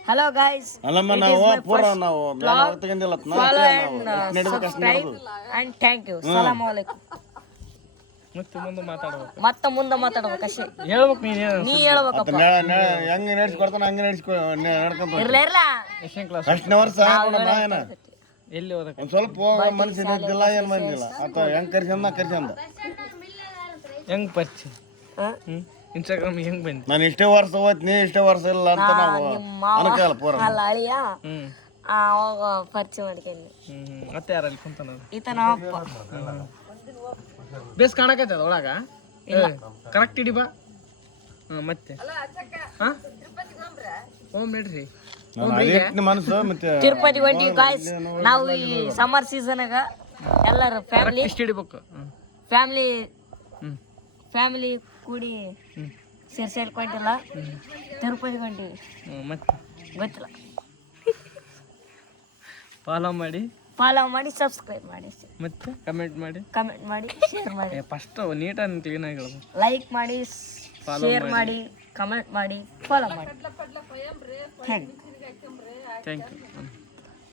Hello guys. ಅಲ್ಲಮ್ಮ It ನಾವು is my ಪೂರ first ನಾವು vlog. ತೆಗೆಂದಿಲ್ಲ Follow and subscribe and thank you. Assalamu alaikum. ಮತ್ತೆ ಮುಂದೆ ಮಾತಾಡ್ಬೇಕು ಅಷ್ಟೇ. ಹೇಳ್ಬೇಕು ನೀ ಹೇಳ್ಬೇಕಪ್ಪ. ಹೆಂಗೆ ನಡೆಸ್ಕೊಡ್ತಾನೆ ಹಂಗೆ ನಡ್ಕೊಂತ ಇರ್ಲ ಎಷ್ಟನೇ ಕ್ಲಾಸ್ ಅಷ್ಟನೇ ವರ್ಷ ಏನ ಎಲ್ಲಿ ಓದಕ್ಕೆ ಒಂದ್ ಸ್ವಲ್ಪ ಮನಸ್ಸಿನ ಇದ್ದಿಲ್ಲ ಏನ್ ಬಂದಿಲ್ಲ ಅಥವಾ ಹೆಂಗ್ ಕರ್ಸಂದ ಹೆಂಗ್ ಪರಿಚಯ ಇನ್ಸ್ಟಾಗ್ರಾಮ್ ಹೆಂಗ್ ಬಂದಿ ನಾನು ಇಷ್ಟೇ ವರ್ಷ ಹೋಗ್ತೀನಿ ಇಷ್ಟೇ ವರ್ಷ ಇಲ್ಲ ಅಂತ ನಾವು ಅನ್ಕಲ್ಲ ಪೂರ ಅಲ್ಲ ಅಳಿಯ ಹ್ಮ್ ಅವಾಗ ಪರಿಚಯ ಮಾಡ್ಕೊಂಡು ಮತ್ತೆ ಯಾರಲ್ಲಿ ಕುಂತಾನ ಈತ ನಾವಪ್ಪ ಬೇಸ್ ಕಾಣಕತ್ತದ ಒಳಗ ಕರೆಕ್ಟ್ ಇಡಿ ಬಾ ಮತ್ತೆ ಹೋಮ್ ನಡ್ರಿ ಮನಸ್ಸು ಮತ್ತೆ ತಿರುಪತಿ ಹೊಂಟಿವಿ ಗಾಯ್ಸ್ ನಾವು ಈ ಸಮ್ಮರ್ ಸೀಸನ್ಗ ಎಲ್ಲರೂ ಫ್ಯಾಮಿಲಿ ಇಷ್ಟು ಹಿಡಿಬೇಕು ಫ್ಯಾಮಿಲಿ ಹ್ಮ್ ಫ್ಯಾಮಿಲಿ ಕೂಡಿ ಸೇರ್ಕೊಂಡಿಲ್ಲ ತಿರುಪತಿ ಹೊಂಟಿವಿ ಮತ್ತೆ ಗೊತ್ತಿಲ್ಲ ಫಾಲೋ ಮಾಡಿ ಸಬ್ಸ್ಕ್ರೈಬ್ ಮಾಡಿ ಮತ್ತೆ ಕಮೆಂಟ್ ಮಾಡಿ ಶೇರ್ ಮಾಡಿ ಫಸ್ಟ್ ನೀಟಾಗಿ ಕ್ಲೀನಾಗಿ ಹೇಳ್ಬೇಕು ಲೈಕ್ ಮಾಡಿ ಶೇರ್ ಮಾಡಿ ಕಮೆಂಟ್ ಮಾಡಿ ಫಾಲೋ ಮಾಡಿ ಥ್ಯಾಂಕ್ ಯು